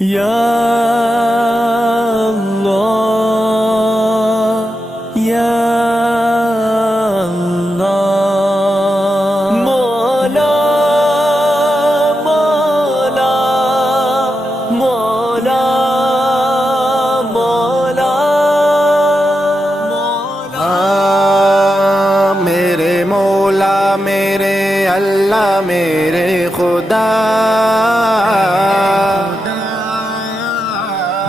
یا اللہ یا اللہ مولا مولا مولا مولا میرے مولا میرے اللہ میرے خدا،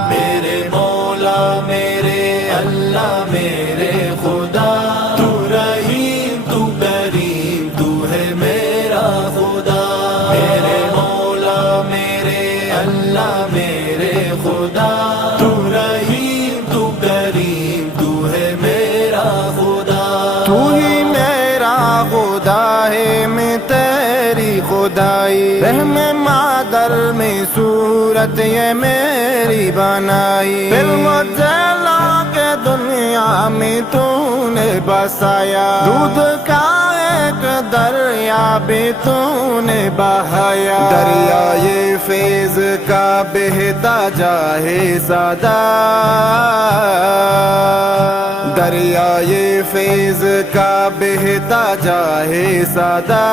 میرے مولا میرے اللہ میرے خدا، تو رحیم تو کریم تو ہے میرا خدا، میرے مولا میرے اللہ میرے خدا، تو رحیم تو کریم تو ہے میرا خدا، تو ہی میرا خدا ہے، میں تیری خدائی، رحم مادر میں صورت یہ میری بنائی، پھر مجھے لا کے دنیا میں تو نے بسایا، دودھ کا ایک دریا بھی تو نے بہایا، دریائے فیض کا بہتا جاہے سادہ، دریائے فیض کا بہتا جاہے سادہ،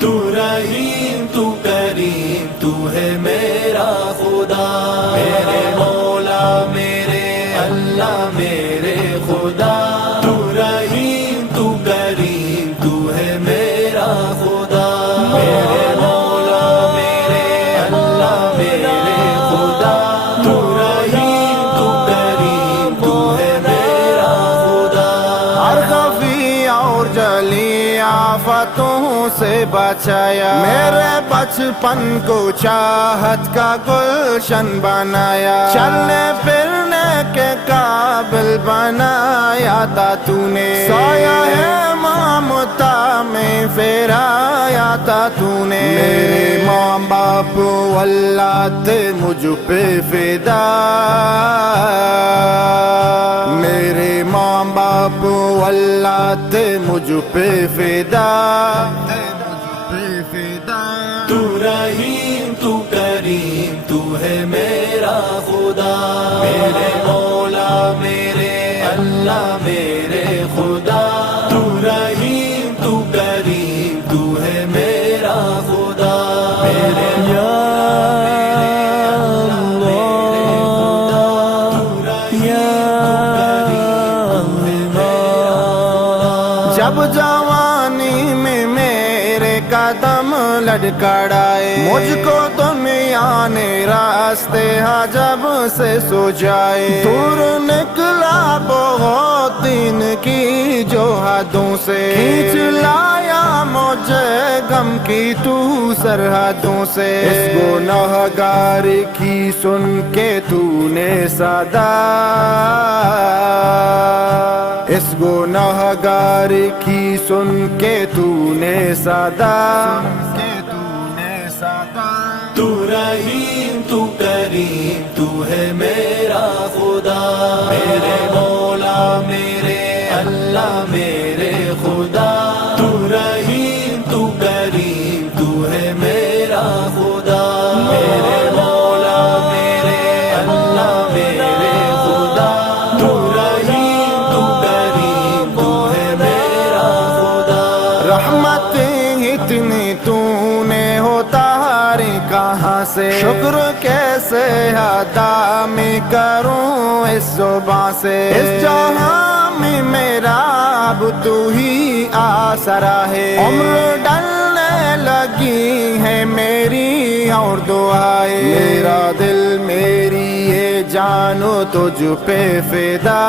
تو رحیم تو کریم تو ہے میرا خدا، میرے مولا میرے اللہ میرے خدا، تو رحیم تو کریم تو ہے میرا خدا، میرے مولا میرے اللہ میرے خدا، تو رحیم تو کریم تو ہے میرا خدا، ہر خفی اور جلی آفتوں سے بچایا، میرے بچپن کو چاہت کا گلشن بنایا، چلنے پھرنے کے قابل بنایا تھا تو نے، سایہ ہے ممتا میں پھیرایا تھا تو نے، میرے ماں باپ اللہ تھے مجھ پہ فدا، میرے ماں باپ اللہ تھے مجھ پہ فدا، تو رحیم تو کریم تو ہے میرا خدا، میرے مولا میرے اللہ میرے خدا، تو رحیم تو کریم تو ہے میرا خدا، میرے یا جب جوانی میں میرے قدم لڑکھڑائے، مجھ کو دنیا نے راستے حجب سے سجائے، دور نکلا بہت دن کی جو حدوں سے، کھینچ لایا مجھے غم کی تو سرحدوں سے، اس گنہگار کی سن کے تو نے صدا، اس گنہگار کی سن کے تو نے صدا، تو رحیم تو کریم تو ہے میرا خدا، میرے مولا میرے اللہ میرے خدا، تو رحیم تو کریم تو ہے میرا خدا، میرے مولا میرے اللہ میرے خدا، تو رحیم تو کریم تو ہے میرا خدا، رحمت اتنی تو نے ہوتا کہاں سے، شکر کیسے ادا میں کروں اس زبان سے، اس جہاں میں میرا اب تو ہی آسرا ہے، عمر ڈلنے لگی ہے میری اور دعائیں، میرا دل میری یہ جانو تجھ پہ فدا،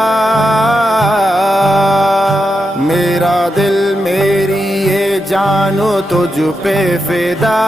میرا دل میری یہ جانو تجھ پہ فدا،